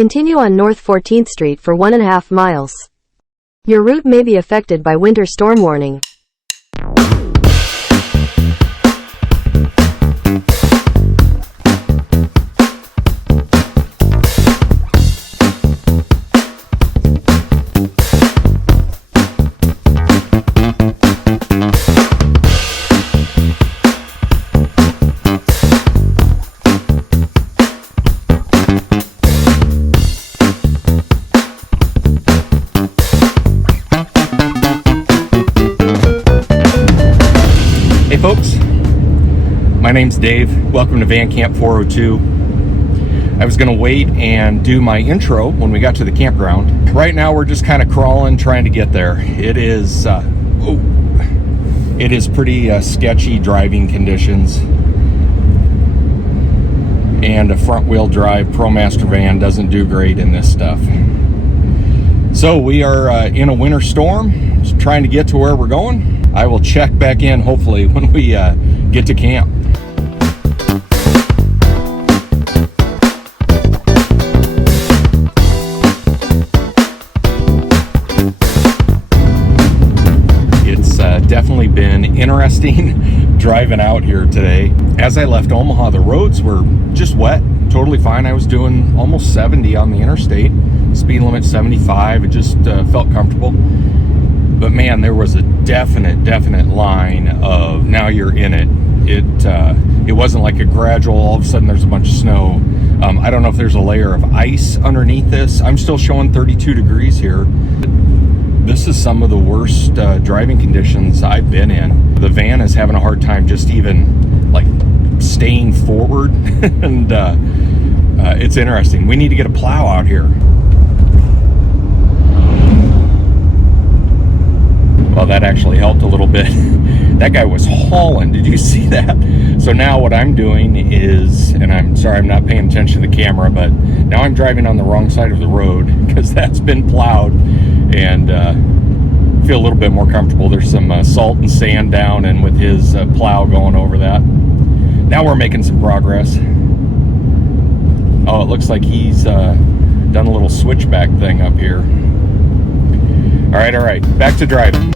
Continue on North 14th Street for 1.5 miles. Your route may be affected by winter storm warning. Hey folks, my name's Dave. Welcome to Van Camp 402. I was gonna wait and do my intro when we got to the campground. Right now we're just kind of crawling, trying to get there. It is pretty sketchy driving conditions. And a front wheel drive ProMaster van doesn't do great in this stuff. So we are in a winter storm, just trying to get to where we're going. I will check back in hopefully when we get to camp. It's definitely been interesting driving out here today. As I left Omaha, the roads were just wet, totally fine. I was doing almost 70 on the interstate, speed limit 75. It just felt comfortable. But man, there was a definite line of now you're in it. It wasn't like a gradual, all of a sudden there's a bunch of snow. I don't know if there's a layer of ice underneath this. I'm still showing 32 degrees here. This is some of the worst driving conditions I've been in. The van is having a hard time just even like staying forward. And it's interesting. We need to get a plow out here. Well, that actually helped a little bit. That guy was hauling. Did you see that? So now what I'm doing is, and I'm sorry I'm not paying attention to the camera, but now I'm driving on the wrong side of the road because that's been plowed, and feel a little bit more comfortable. There's some salt and sand down, and with his plow going over that. Now we're making some progress. Oh, it looks like he's done a little switchback thing up here. All right, back to driving.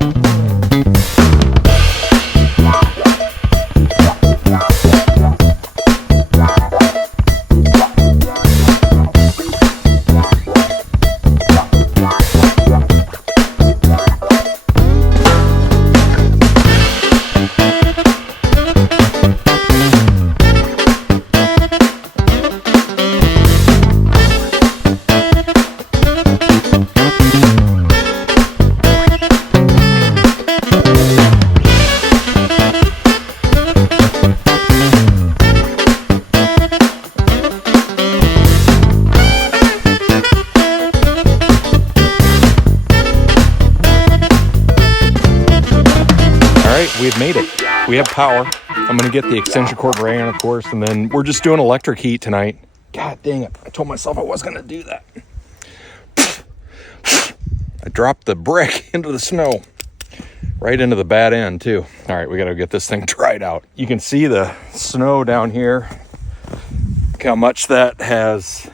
We had made it. We have power. I'm gonna get the extension cord ran, of course, and then we're just doing electric heat tonight. God dang it, I told myself I was gonna do that. I dropped the brick into the snow, right into the bad end too. All right, we gotta get this thing dried out. You can see the snow down here. Look how much that has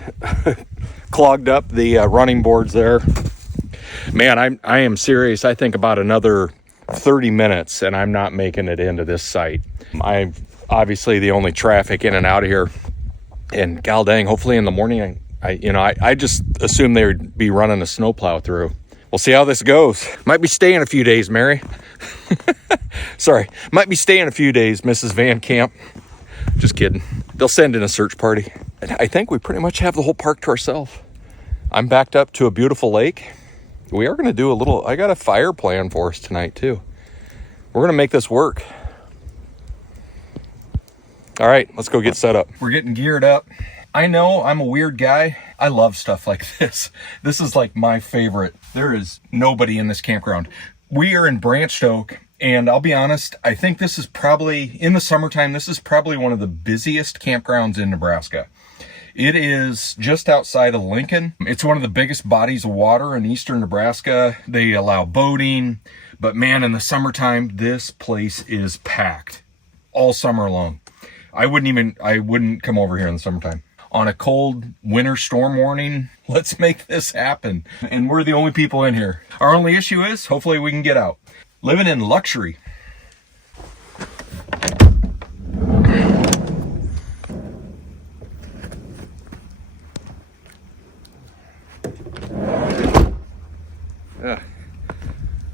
clogged up the running boards there. Man, I am serious. I think about another 30 minutes and I'm not making it into this site. I'm obviously the only traffic in and out of here, and god dang, hopefully in the morning I just assumed they would be running a snowplow through. We'll see how this goes. Might be staying a few days, Mary. Sorry, might be staying a few days, Mrs. Van Camp. Just kidding. They'll send in a search party. And I think we pretty much have the whole park to ourselves. I'm backed up to a beautiful lake. We are going to do I got a fire plan for us tonight too. We're going to make this work. All right, let's go get set up. We're getting geared up. I know I'm a weird guy. I love stuff like this. This is like my favorite. There is nobody in this campground. We are in Branched Oak, and I'll be honest, I think this is probably, in the summertime, this is probably one of the busiest campgrounds in Nebraska. It is just outside of Lincoln. It's one of the biggest bodies of water in eastern Nebraska. They allow boating, but man, in the summertime, this place is packed all summer long. I wouldn't come over here in the summertime. on a cold winter storm warning. Let's make this happen. And we're the only people in here. Our only issue is hopefully we can get out. Living in luxury.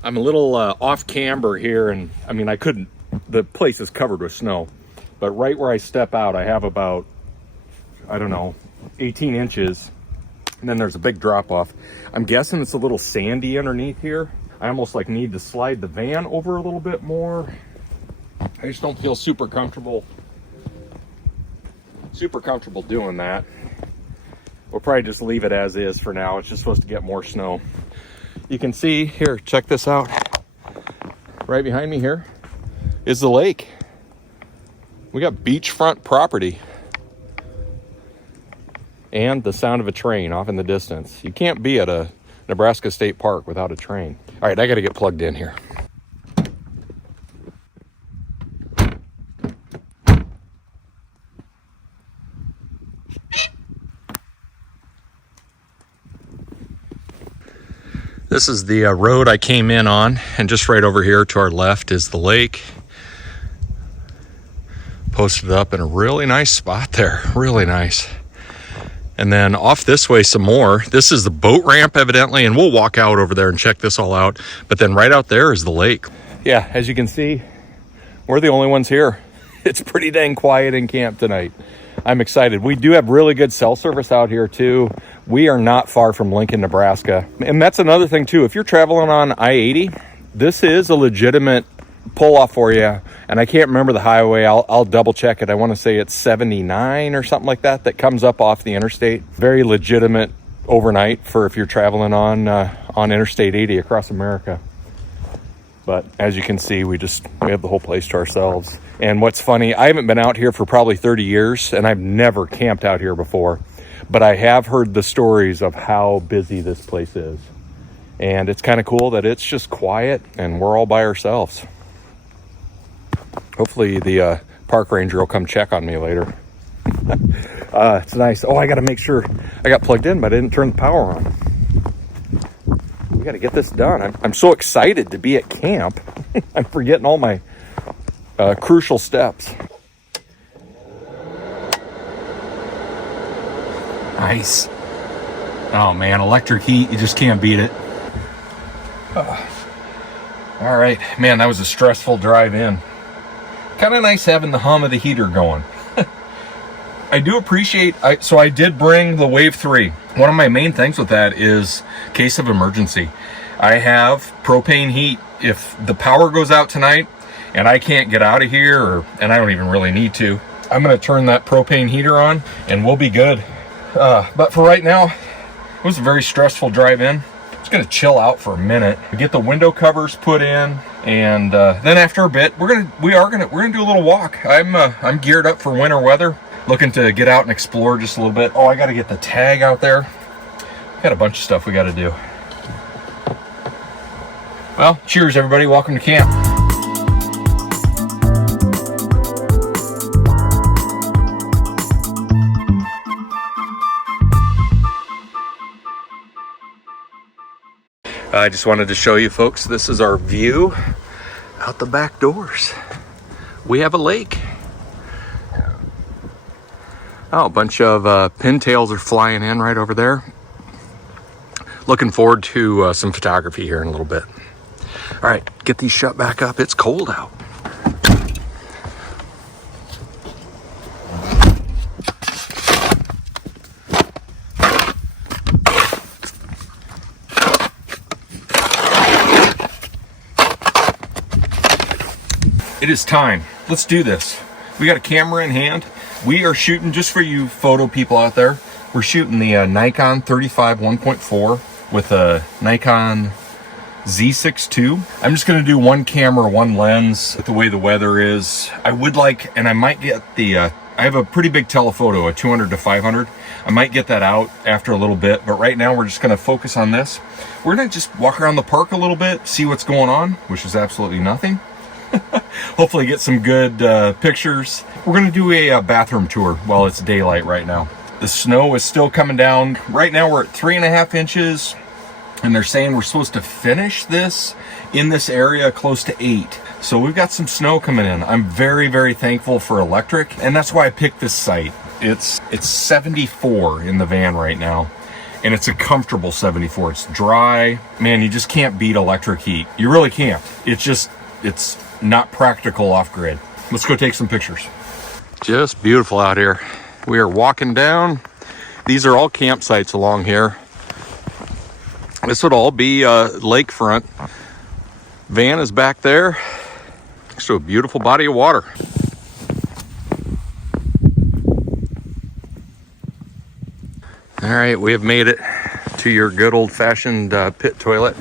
I'm a little off camber here, and I mean, I couldn't, the place is covered with snow, but right where I step out, I have about, I don't know, 18 inches, and then there's a big drop off. I'm guessing it's a little sandy underneath here. I almost like need to slide the van over a little bit more. I just don't feel super comfortable doing that. We'll probably just leave it as is for now. It's just supposed to get more snow. You can see here, check this out. Right behind me here is the lake. We got beachfront property and the sound of a train off in the distance. You can't be at a Nebraska State Park without a train. All right, I got to get plugged in here. This is the road I came in on, and just right over here to our left is the lake. Posted up in a really nice spot there, really nice. And then off this way some more. This is the boat ramp evidently, and we'll walk out over there and check this all out. But then right out there is the lake. Yeah, as you can see, we're the only ones here. It's pretty dang quiet in camp tonight. I'm excited. We do have really good cell service out here too. We are not far from Lincoln, Nebraska. And that's another thing too. If you're traveling on I-80, this is a legitimate pull off for you. And I can't remember the highway. I'll double check it. I want to say it's 79 or something like that comes up off the interstate. Very legitimate overnight for if you're traveling on Interstate 80 across America. But as you can see, we have the whole place to ourselves. And what's funny, I haven't been out here for probably 30 years, and I've never camped out here before. But I have heard the stories of how busy this place is. And it's kind of cool that it's just quiet and we're all by ourselves. Hopefully the park ranger will come check on me later. It's nice. Oh, I got to make sure I got plugged in, but I didn't turn the power on. We got to get this done. I'm so excited to be at camp. I'm forgetting all my crucial steps. Nice. Oh man, electric heat, you just can't beat it. All right, man, that was a stressful drive in. Kind of nice having the hum of the heater going. I do appreciate, so I did bring the Wave 3. One of my main things with that is case of emergency. I have propane heat. If the power goes out tonight and I can't get out of here, and I don't even really need to, I'm gonna turn that propane heater on and we'll be good. But for right now, it was a very stressful drive in. It's gonna chill out for a minute. We get the window covers put in, and then after a bit, we're gonna do a little walk. I'm geared up for winter weather. Looking to get out and explore just a little bit. Oh, I got to get the tag out there. Got a bunch of stuff we got to do. Well, cheers everybody. Welcome to camp. I just wanted to show you folks, this is our view out the back doors. We have a lake. Oh, a bunch of pintails are flying in right over there. Looking forward to some photography here in a little bit. All right, get these shut back up. It's cold out. It is time. Let's do this. We got a camera in hand. We are shooting, just for you photo people out there, we're shooting the Nikon 35 1.4 with a Nikon Z6 II. I'm just going to do one camera, one lens with the way the weather is. I would like, and I might get the, I have a pretty big telephoto, a 200 to 500. I might get that out after a little bit, but right now we're just going to focus on this. We're going to just walk around the park a little bit, see what's going on, which is absolutely nothing. Hopefully get some good pictures. We're going to do a bathroom tour while it's daylight right now. The snow is still coming down. Right now we're at 3.5 inches, and they're saying we're supposed to finish this in this area close to 8. So we've got some snow coming in. I'm very, very thankful for electric, and that's why I picked this site. It's 74 in the van right now, and it's a comfortable 74. It's dry. Man, you just can't beat electric heat. You really can't. It's not practical off-grid. Let's go take some pictures. Just beautiful out here. We are walking down. These are all campsites along here. This would all be lakefront. Van is back there next to a beautiful body of water. All right, we have made it to your good old-fashioned pit toilet.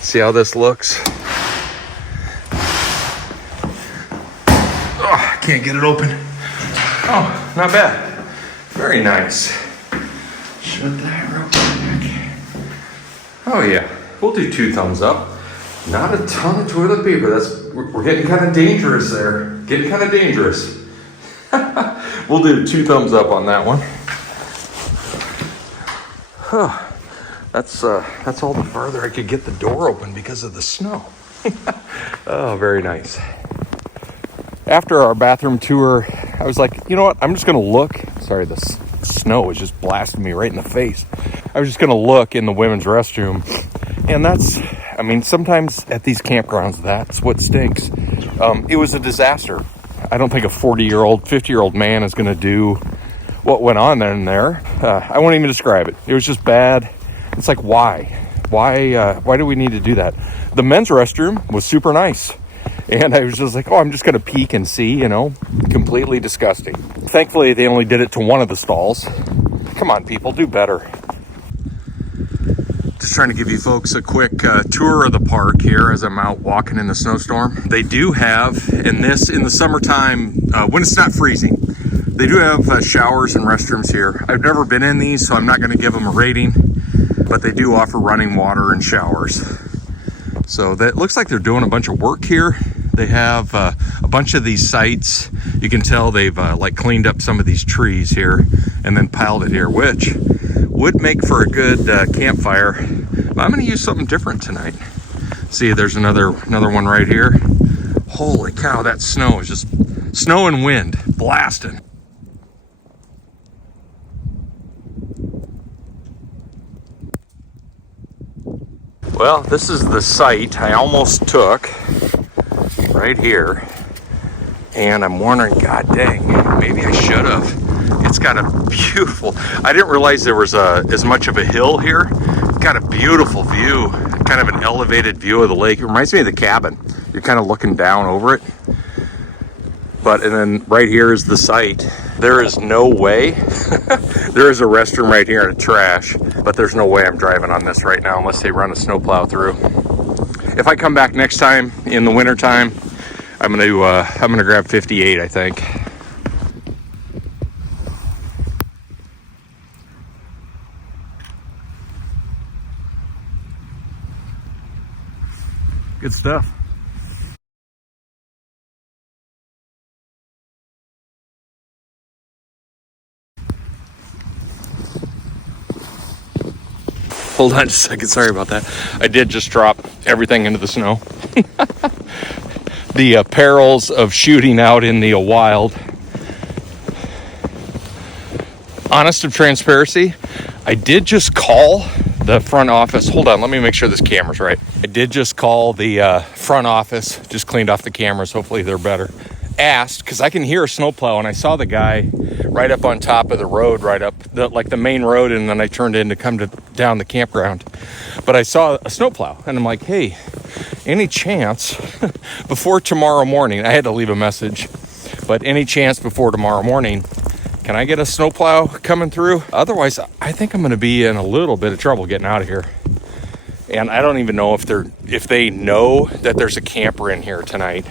See how this looks? Oh, I can't get it open. Oh, not bad. Very nice. Shut that real quick. Oh yeah, we'll do 2 thumbs up. Not a ton of toilet paper. We're getting kind of dangerous there. Getting kind of dangerous. We'll do 2 thumbs up on that one. That's all the farther I could get the door open because of the snow. Oh, very nice. After our bathroom tour, I was like, you know what? I'm just going to look. Sorry, the snow was just blasting me right in the face. I was just going to look in the women's restroom. And sometimes at these campgrounds, that's what stinks. It was a disaster. I don't think a 40-year-old, 50-year-old man is going to do what went on in there. I won't even describe it. It was just bad. It's like, why? Why do we need to do that? The men's restroom was super nice. And I was just like, I'm just going to peek and see, completely disgusting. Thankfully, they only did it to one of the stalls. Come on, people, do better. Just trying to give you folks a quick tour of the park here as I'm out walking in the snowstorm. They do have, in the summertime, when it's not freezing, they do have showers and restrooms here. I've never been in these, so I'm not going to give them a rating, but they do offer running water and showers. So that looks like they're doing a bunch of work here. They have a bunch of these sites. You can tell they've cleaned up some of these trees here and then piled it here, which would make for a good campfire. But I'm going to use something different tonight. See, there's another one right here. Holy cow, that snow is just snow and wind blasting. Well, this is the site I almost took right here, and I'm wondering, god dang, maybe I should have. It's got a beautiful, I didn't realize there was as much of a hill here. It's got a beautiful view, kind of an elevated view of the lake. It reminds me of the cabin. You're kind of looking down over it. And then right here is the site. There is no way. There is a restroom right here and a trash, but there's no way I'm driving on this right now unless they run a snowplow through. If I come back next time in the winter time, I'm gonna grab 58, I think. Good stuff. Hold on just a second, sorry about that. I did just drop everything into the snow. The perils of shooting out in the wild. Honest of transparency, I did just call the front office. Hold on, let me make sure this camera's right. I did just call the front office, just cleaned off the cameras, hopefully they're better. Asked, because I can hear a snowplow, and I saw the guy right up on top of the road, right up the main road, and then I turned in to come down the campground. But I saw a snowplow, and I'm like, hey, any chance before tomorrow morning, I had to leave a message, but any chance before tomorrow morning, can I get a snowplow coming through? Otherwise, I think I'm going to be in a little bit of trouble getting out of here. And I don't even know if they know that there's a camper in here tonight.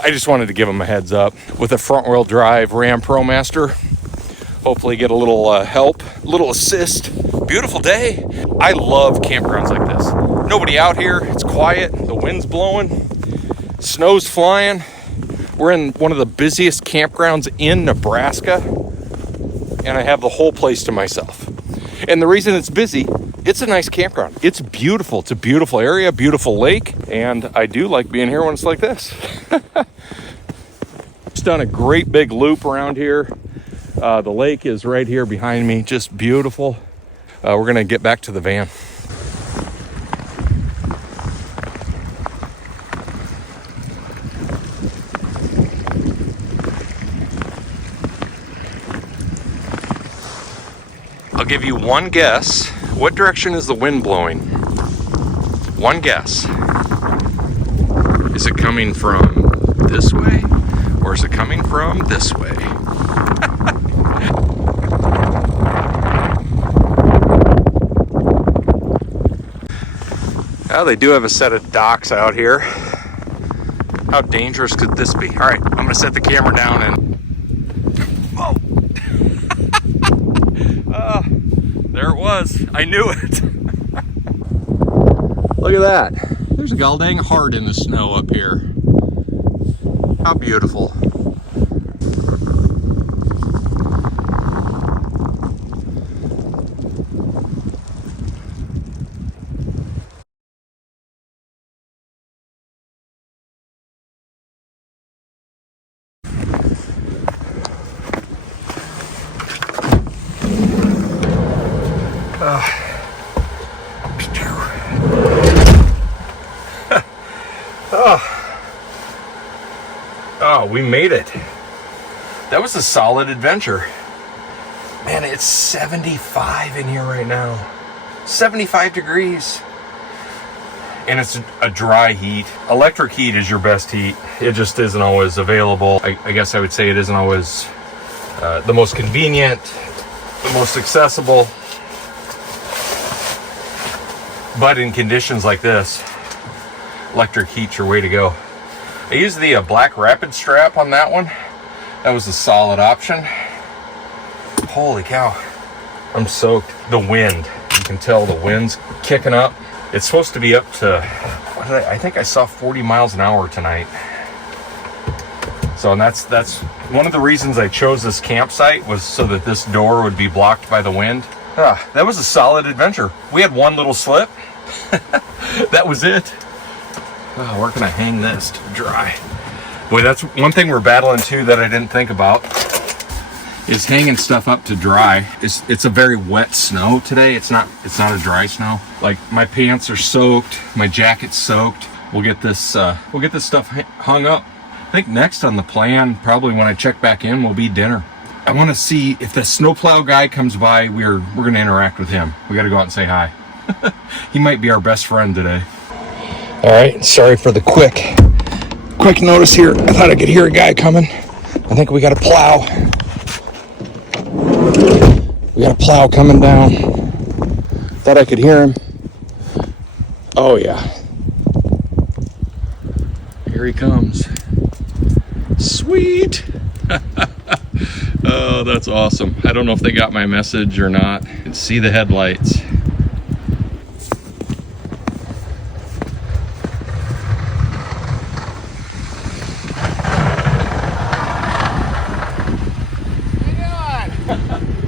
I just wanted to give them a heads up. With a front wheel drive Ram ProMaster, hopefully get a little help, a little assist. Beautiful day. I love campgrounds like this. Nobody out here, it's quiet, the wind's blowing, snow's flying. We're in one of the busiest campgrounds in Nebraska. and I have the whole place to myself. And the reason it's busy, it's a nice campground. It's beautiful. It's a beautiful area, beautiful lake, and I do like being here when it's like this. Just done a great big loop around here. The lake is right here behind me, just beautiful. We're gonna get back to the van. I'll give you one guess. What direction is the wind blowing? One guess. Is it coming from this way, or is it coming from this way? Well, they do have a set of docks out here. How dangerous could this be? All right, I'm gonna set the camera down and... Whoa! There it was. I knew it. Look at that. There's a goddamn heart in the snow up here. How beautiful. Oh, we made it. That was a solid adventure. Man, it's 75 in here right now. 75 degrees. And it's a dry heat. Electric heat is your best heat. It just isn't always available. I guess I would say it isn't always the most convenient, the most accessible. But in conditions like this, electric heat's your way to go. I used the black rapid strap on that one. That was a solid option. Holy cow. I'm soaked. The wind. You can tell the wind's kicking up. It's supposed to be up to, I think I saw 40 miles an hour tonight. So, and that's one of the reasons I chose this campsite, was so that this door would be blocked by the wind. That was a solid adventure. We had one little slip. That was it. Oh, where can I hang this to dry? Boy, that's one thing we're battling too that I didn't think about, is hanging stuff up to dry. It's a very wet snow today. It's not a dry snow. Like, my pants are soaked, my jacket's soaked. We'll get this stuff hung up. I think next on the plan, probably when I check back in, will be dinner. I want to see if the snowplow guy comes by. We're going to interact with him. We got to go out and say hi. He might be our best friend today. All right, sorry for the quick notice here. I thought I could hear a guy coming. I think we got a plow. We got a plow coming down. Thought I could hear him. Oh yeah. Here he comes. Sweet. Oh, that's awesome. I don't know if they got my message or not. You can see the headlights.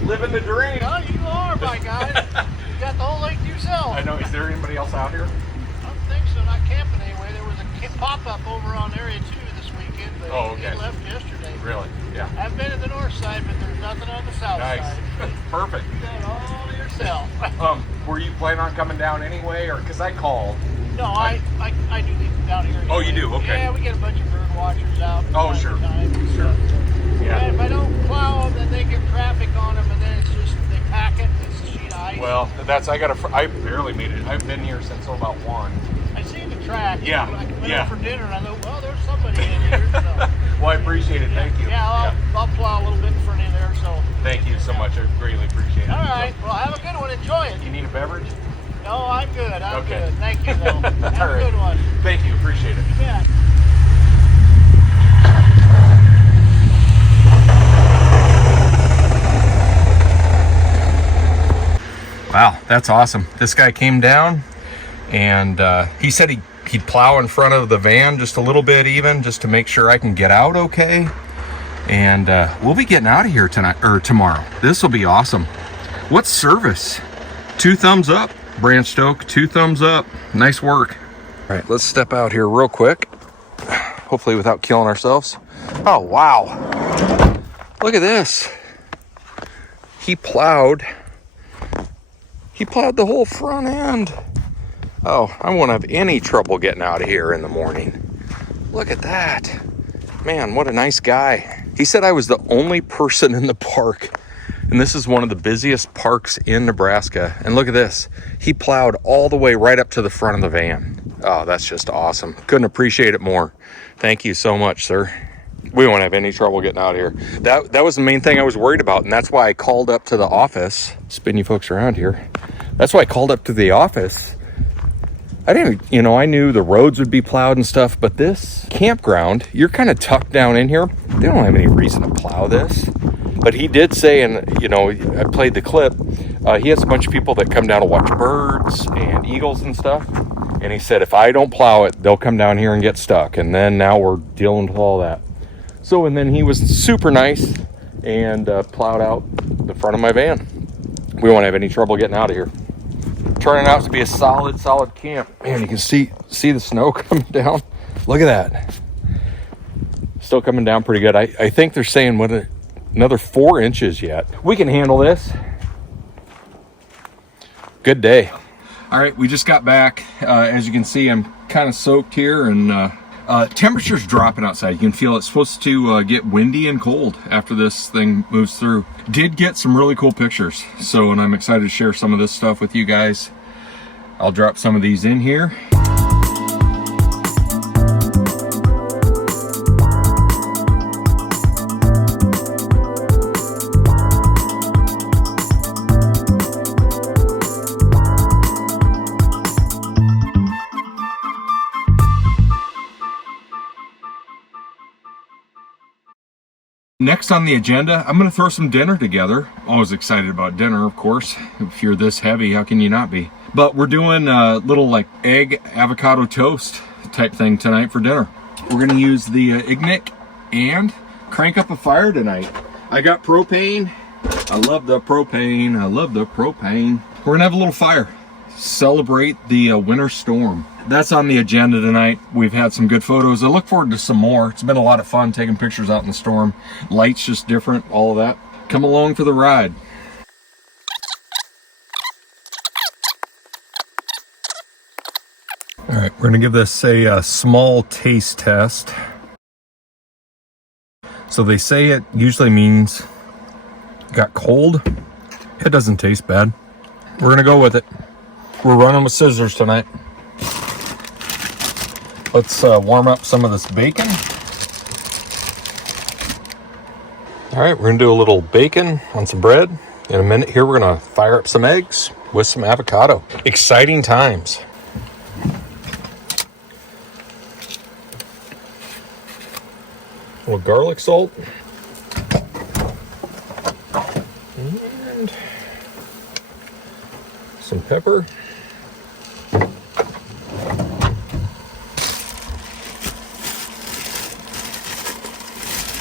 Living the dream. Oh, you are, my guy. You got the whole lake to yourself. I know. Is there anybody else out here? I don't think so. Not camping anyway. There was a pop-up over on Area 2 this weekend, but he left yesterday. Really? Yeah. I've been to the north side, but there's nothing on the south side. Perfect. You got it all to yourself. Were you planning on coming down anyway, or because I called? No, I do leave down here. Oh, you do? Okay. Yeah, we get a bunch of bird watchers out. Oh, sure. Sure. Yeah. And if I don't plow them, then they get traffic on them, and then it's just, they pack it, and it's a sheet of ice. Well, I barely made it. I've been here since about 1. I seen the track. Yeah, I went yeah. out for dinner, and I thought, well, there's somebody in here. So. Well, I appreciate it. Thank you. Yeah, I'll plow a little bit in front of there. So. Thank you so much. I greatly appreciate it. All right. Well, have a good one. Enjoy it. You need a beverage? No, I'm good. I'm Okay. good. Thank you, though. Have All a right. good one. Thank you. Appreciate it. Yeah. Wow, that's awesome. This guy came down, and he said he'd plow in front of the van just a little bit, even just to make sure I can get out okay. And we'll be getting out of here tonight or tomorrow. This will be awesome. What service? 2 thumbs up. Branch Stoke, 2 thumbs up. Nice work. All right, let's step out here real quick. Hopefully without killing ourselves. Oh, wow. Look at this. He plowed the whole front end. Oh, I won't have any trouble getting out of here in the morning. Look at that. Man, what a nice guy. He said I was the only person in the park. And this is one of the busiest parks in Nebraska. And look at this. He plowed all the way right up to the front of the van. Oh, that's just awesome. Couldn't appreciate it more. Thank you so much, sir. We won't have any trouble getting out of here. That was the main thing I was worried about. And that's why I called up to the office. Spin you folks around here. That's why I called up to the office. I didn't, I knew the roads would be plowed and stuff, but this campground, you're kind of tucked down in here. They don't have any reason to plow this. But he did say, and I played the clip, he has a bunch of people that come down to watch birds and eagles and stuff. And he said, if I don't plow it, they'll come down here and get stuck. And then now we're dealing with all that. So, and then he was super nice and plowed out the front of my van. We won't have any trouble getting out of here. Turning out to be a solid camp. Man, you can see the snow coming down. Look at that. Still coming down pretty good. I think they're saying another 4 inches yet. We can handle this. Good day. All right, we just got back. As you can see, I'm kind of soaked here, and temperature's dropping outside. You can feel it's supposed to get windy and cold after this thing moves through. Did get some really cool pictures, and I'm excited to share some of this stuff with you guys. I'll drop some of these in here. Next on the agenda, I'm gonna throw some dinner together. Always excited about dinner, of course. If you're this heavy, how can you not be? But we're doing a little like egg avocado toast type thing tonight for dinner. We're gonna use the Ignic and crank up a fire tonight. I got propane. I love the propane. I love the propane. We're gonna have a little fire. Celebrate the winter storm. That's on the agenda tonight. We've had some good photos. I look forward to some more. It's been a lot of fun taking pictures out in the storm. Lights just different, all of that. Come along for the ride. All right, we're gonna give this a small taste test. So they say it usually means got cold. It doesn't taste bad. We're gonna go with it. We're running with scissors tonight. Let's warm up some of this bacon. All right, we're gonna do a little bacon on some bread. In a minute here, we're gonna fire up some eggs with some avocado. Exciting times. A little garlic salt. And some pepper.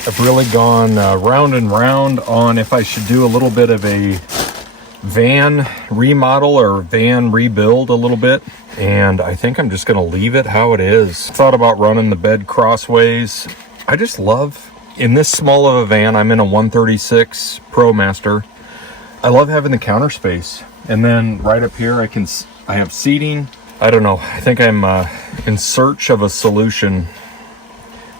I've really gone round and round on if I should do a little bit of a van remodel or van rebuild a little bit. And I think I'm just going to leave it how it is. Thought about running the bed crossways. I just love, in this small of a van, I'm in a 136 Pro Master. I love having the counter space. And then right up here, I have seating. I don't know. I think I'm in search of a solution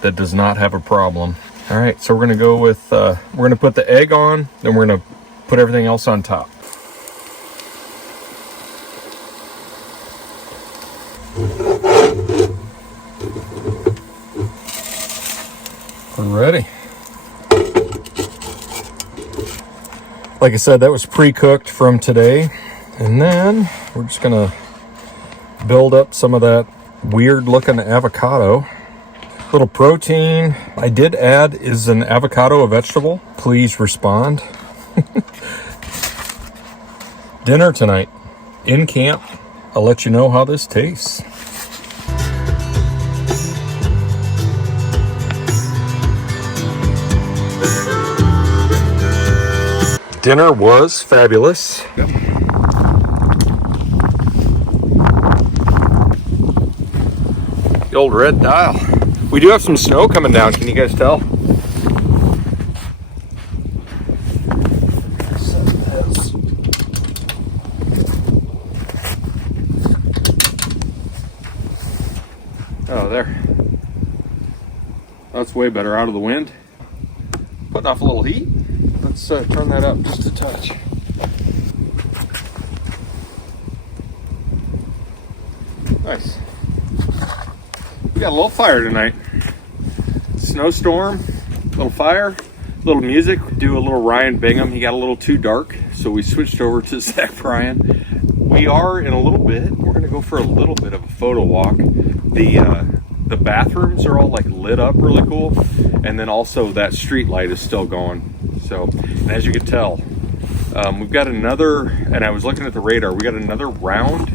that does not have a problem. All right, so we're gonna go with, we're gonna put the egg on, then we're gonna put everything else on top. We're ready. Like I said, that was pre-cooked from today. And then we're just gonna build up some of that weird looking avocado. Little protein. I did add, is an avocado a vegetable? Please respond. Dinner tonight in camp. I'll let you know how this tastes. Dinner was fabulous. The old red dial. We do have some snow coming down, can you guys tell? Oh, there. That's way better out of the wind. Putting off a little heat. Let's turn that up just a touch. Nice. We got a little fire tonight. Snowstorm, little fire, little music. Do a little Ryan Bingham. He got a little too dark, so we switched over to Zach Bryan. We are in a little bit. We're gonna go for a little bit of a photo walk. The bathrooms are all like lit up really cool, and then also that street light is still going. So, and as you can tell, we've got another. And I was looking at the radar. We got another round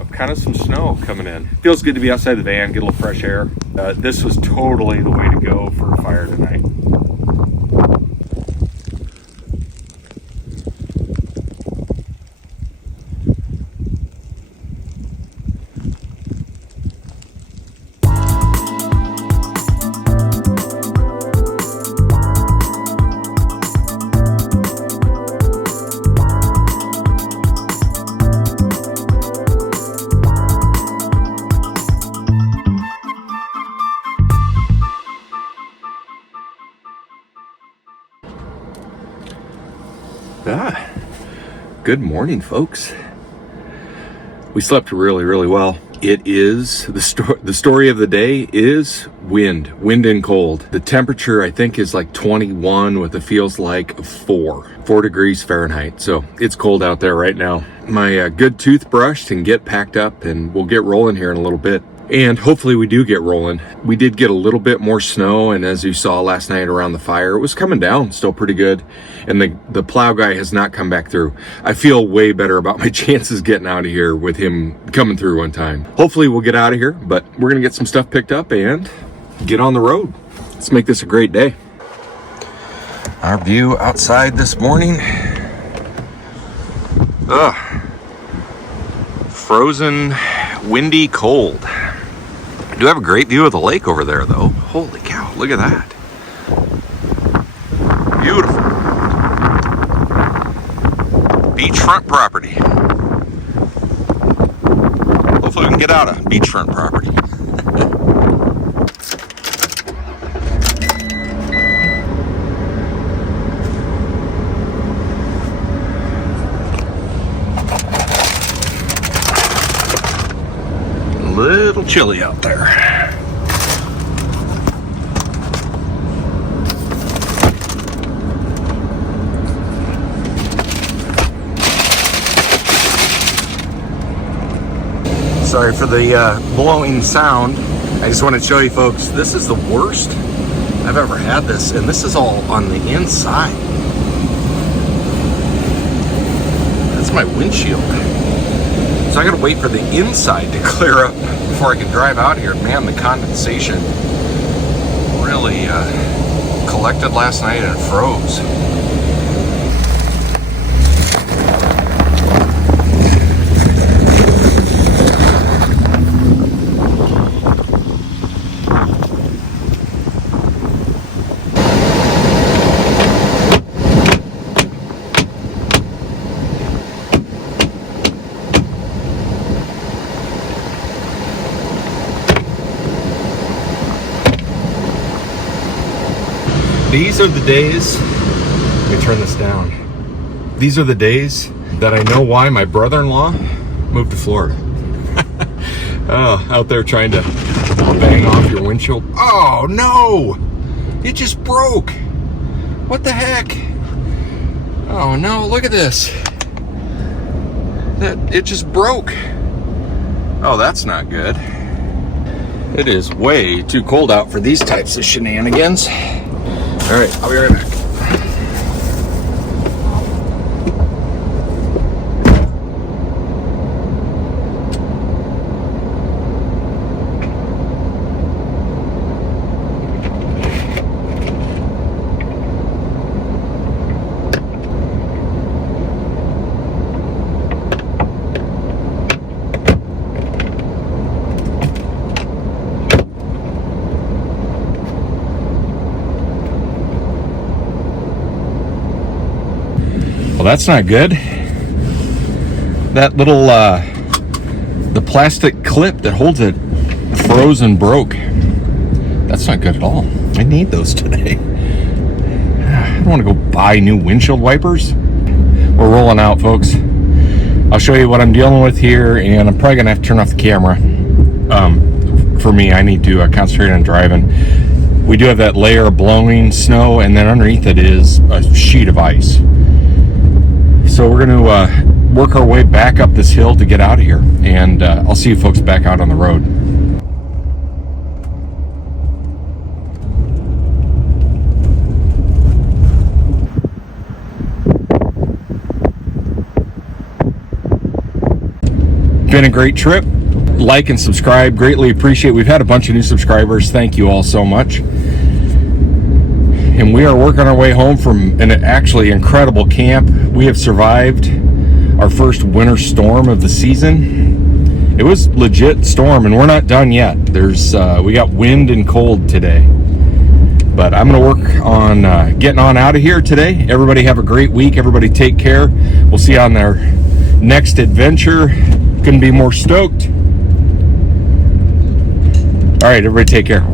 of kind of some snow coming in. Feels good to be outside the van, get a little fresh air. This was totally the way to go for a fire tonight. Good morning, folks. We slept really well. It is the story of the day is wind and cold. The temperature I think is like 21 with it feels like 4 degrees Fahrenheit. So it's cold out there right now. My good toothbrush can get packed up and we'll get rolling here in a little bit. And hopefully we do get rolling. We did get a little bit more snow, and as you saw last night around the fire, it was coming down still pretty good. And the plow guy has not come back through. I feel way better about my chances getting out of here with him coming through one time. Hopefully we'll get out of here, but we're gonna get some stuff picked up and get on the road. Let's make this a great day. Our view outside this morning. Frozen, windy, cold. I do have a great view of the lake over there though. Holy cow, look at that. Beautiful. Beachfront property. Hopefully we can get out of beachfront property. A little chilly out there. Sorry for the blowing sound. I just want to show you folks, this is the worst I've ever had this, and this is all on the inside. That's my windshield. So I gotta wait for the inside to clear up before I can drive out here. Man, the condensation really collected last night and froze. These are the days, let me turn this down. These are the days that I know why my brother-in-law moved to Florida. Out there trying to bang off your windshield. Oh no, it just broke. What the heck? Oh no, look at this. It just broke. Oh, that's not good. It is way too cold out for these types of shenanigans. All right, I'll be right back. Well, that's not good. That little, the plastic clip that holds it froze and broke. That's not good at all. I need those today. I don't want to go buy new windshield wipers. We're rolling out, folks. I'll show you what I'm dealing with here, and I'm probably gonna have to turn off the camera. For me, I need to concentrate on driving. We do have that layer of blowing snow, and then underneath it is a sheet of ice. So we're gonna work our way back up this hill to get out of here, and I'll see you folks back out on the road. Been a great trip. Like and subscribe, greatly appreciate. We've had a bunch of new subscribers. Thank you all so much. And we are working our way home from an actually incredible camp. We have survived our first winter storm of the season. It was legit storm, and we're not done yet. We got wind and cold today. But I'm gonna work on getting on out of here today. Everybody have a great week. Everybody take care. We'll see you on their next adventure. Couldn't be more stoked. All right, everybody take care.